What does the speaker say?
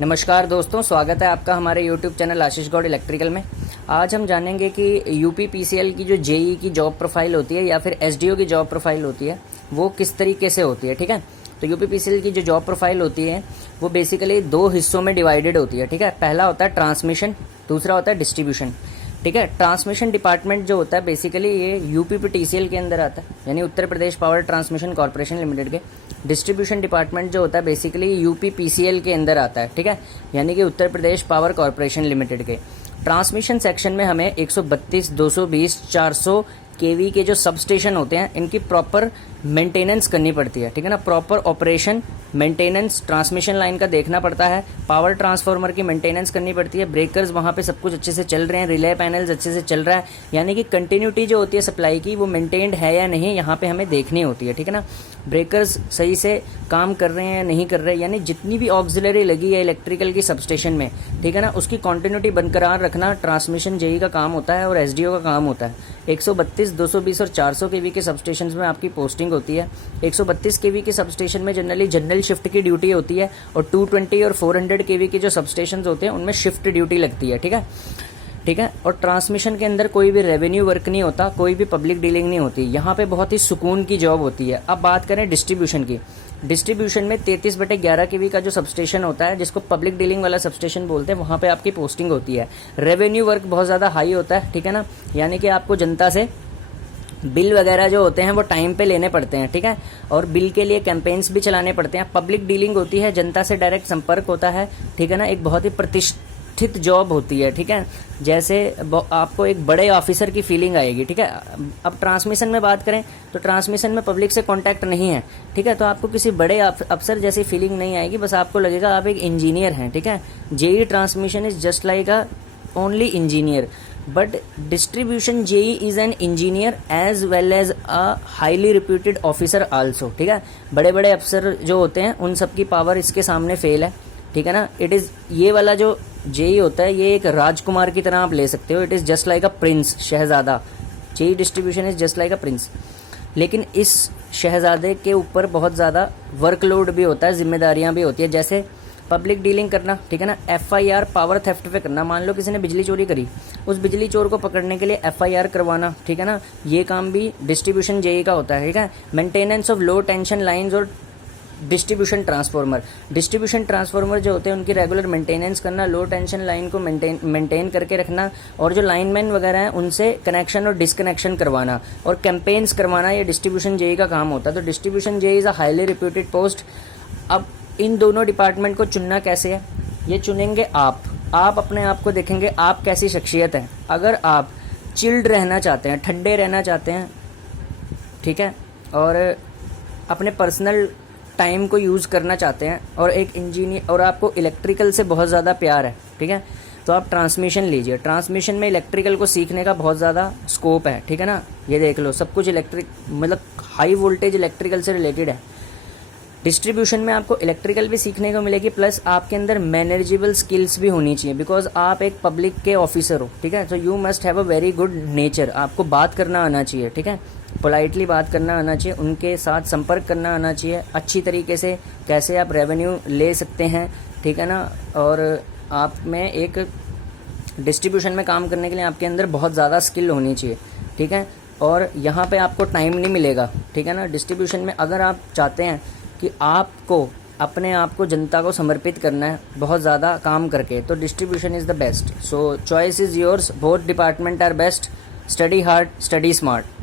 नमस्कार दोस्तों, स्वागत है आपका हमारे YouTube चैनल आशीष गौड़ इलेक्ट्रिकल में। आज हम जानेंगे कि यूपी पीसीएल की जो जेई की जॉब प्रोफाइल होती है या फिर एसडीओ की जॉब प्रोफाइल होती है वो किस तरीके से होती है। ठीक है, तो यूपी पीसीएल की जो जॉब प्रोफाइल होती है वो बेसिकली दो हिस्सों में डिवाइडेड होती है। ठीक है, पहला होता है ट्रांसमिशन, दूसरा होता है डिस्ट्रीब्यूशन। ठीक है, ट्रांसमिशन डिपार्टमेंट जो होता है बेसिकली ये यूपीपीटीसीएल के अंदर आता है, यानी Uttar Pradesh power transmission corporation limited के। डिस्ट्रीब्यूशन डिपार्टमेंट जो होता है बेसिकली यूपीपीसीएल के अंदर आता है। ठीक है, यानी कि Uttar Pradesh power corporation limited के। ट्रांसमिशन सेक्शन में हमें 132, 220, 400 केवी के जो सब स्टेशन होते हैं इनकी प्रॉपर मेंटेनेंस करनी पड़ती है। ठीक है ना, proper operation maintenance transmission line का देखना पड़ता है। पावर ट्रांसफार्मर की मेंटेनेंस करनी पड़ती है। ब्रेकर्स वहाँ पे सब कुछ अच्छे से चल रहे हैं, रिले पैनल्स अच्छे से चल रहा है, यानी कि कंटिन्यूटी जो होती है सप्लाई की वो मेंटेन्ड है या नहीं, यहाँ पे हमें देखनी होती है। ठीक है ना, ब्रेकर्स सही से काम कर रहे हैं या नहीं कर रहे हैं, यानी जितनी भी ऑक्सिलरी लगी है इलेक्ट्रिकल की सबस्टेशन में, ठीक है ना, उसकी कंटिन्यूटी बरकरार रखना ट्रांसमिशन जेई का काम होता है और एसडीओ का काम होता है। 132, 220 और 400 केवी के सबस्टेशन में आपकी पोस्टिंग होती है। 132 केवी के सबस्टेशन में जनरली जनरल शिफ्ट की ड्यूटी होती है और 220 और 400 केवी के जो सबस्टेशन होते हैं उनमें शिफ्ट ड्यूटी लगती है। ठीक है, और ट्रांसमिशन के अंदर कोई भी रेवेन्यू वर्क नहीं होता, कोई भी पब्लिक डीलिंग नहीं होती, यहाँ पे बहुत ही सुकून की जॉब होती है। अब बात करें डिस्ट्रीब्यूशन की। डिस्ट्रीब्यूशन में 33/11 केवी का जो सबस्टेशन होता है जिसको पब्लिक डीलिंग वाला सबस्टेशन बोलते हैं, वहाँ पे आपकी पोस्टिंग होती है। रेवेन्यू वर्क बहुत ज़्यादा हाई होता है। ठीक है ना, यानी कि आपको जनता से बिल वगैरह जो होते हैं वो टाइम पे लेने पड़ते हैं। ठीक है, और बिल के लिए कैंपेन्स भी चलाने पड़ते हैं। पब्लिक डीलिंग होती है, जनता से डायरेक्ट संपर्क होता है। ठीक है ना, एक बहुत ही प्रतिष्ठित जॉब होती है। ठीक है, जैसे आपको एक बड़े ऑफिसर की फीलिंग आएगी। ठीक है, अब ट्रांसमिशन में बात करें तो ट्रांसमिशन में पब्लिक से कांटेक्ट नहीं है। ठीक है, तो आपको किसी बड़े अफसर जैसी फीलिंग नहीं आएगी, बस आपको लगेगा आप एक इंजीनियर हैं। ठीक है, JE transmission is just like a only engineer, but distribution JE is an engineer as well as a highly reputed officer also. ठीक है, बड़े बड़े अफसर जो होते हैं उन सब की पावर इसके सामने फेल है। ठीक है ना, इट इज ये वाला जो जेई होता है ये एक राजकुमार की तरह आप ले सकते हो। It is just like a prince, शहजादा। JE distribution is just like a prince, लेकिन इस शहजादे के ऊपर बहुत ज़्यादा वर्कलोड भी होता है, जिम्मेदारियां भी होती है, जैसे पब्लिक डीलिंग करना। ठीक है ना, एफआईआर पावर थेफ्ट पे करना। मान लो किसी ने बिजली चोरी करी, उस बिजली चोर को पकड़ने के लिए एफआईआर करवाना। ठीक है ना, ये काम भी डिस्ट्रीब्यूशन जेई का होता है। ठीक है, maintenance of low tension lines और डिस्ट्रीब्यूशन ट्रांसफार्मर। डिस्ट्रीब्यूशन ट्रांसफार्मर जो होते हैं उनकी रेगुलर मेंटेनेंस करना, लो टेंशन लाइन को मेंटेन करके रखना, और जो लाइनमैन वगैरह हैं उनसे कनेक्शन और डिसकनेक्शन करवाना और कैंपेन्स करवाना, ये डिस्ट्रीब्यूशन जेई का काम होता है। तो distribution JE is a highly reputed post. अब इन दोनों डिपार्टमेंट को चुनना कैसे है, ये चुनेंगे आप अपने आप को देखेंगे आप कैसी शख्सियत है। अगर आप चिल्ड रहना चाहते हैं, ठंडे रहना चाहते हैं, ठीक है, और अपने पर्सनल टाइम को यूज़ करना चाहते हैं और एक इंजीनियर और आपको इलेक्ट्रिकल से बहुत ज़्यादा प्यार है, ठीक है, तो आप ट्रांसमिशन लीजिए। ट्रांसमिशन में इलेक्ट्रिकल को सीखने का बहुत ज़्यादा स्कोप है। ठीक है ना, ये देख लो सब कुछ इलेक्ट्रिक मतलब हाई वोल्टेज इलेक्ट्रिकल से रिलेटेड है। डिस्ट्रीब्यूशन में आपको इलेक्ट्रिकल भी सीखने को मिलेगी, प्लस आपके अंदर मैनेजेबल स्किल्स भी होनी चाहिए, बिकॉज आप एक पब्लिक के ऑफिसर हो। ठीक है, तो you must have a very good nature. आपको बात करना आना चाहिए। ठीक है, पोलाइटली बात करना आना चाहिए, उनके साथ संपर्क करना आना चाहिए अच्छी तरीके से, कैसे आप रेवेन्यू ले सकते हैं। ठीक है ना, और आप में एक डिस्ट्रीब्यूशन में काम करने के लिए आपके अंदर बहुत ज़्यादा स्किल होनी चाहिए। ठीक है, और यहाँ पे आपको टाइम नहीं मिलेगा। ठीक है ना, डिस्ट्रीब्यूशन में अगर आप चाहते हैं कि आपको अपने आप को जनता को समर्पित करना है बहुत ज़्यादा काम करके, तो distribution is the best. So choice is yours, both department are best. Study hard, study smart.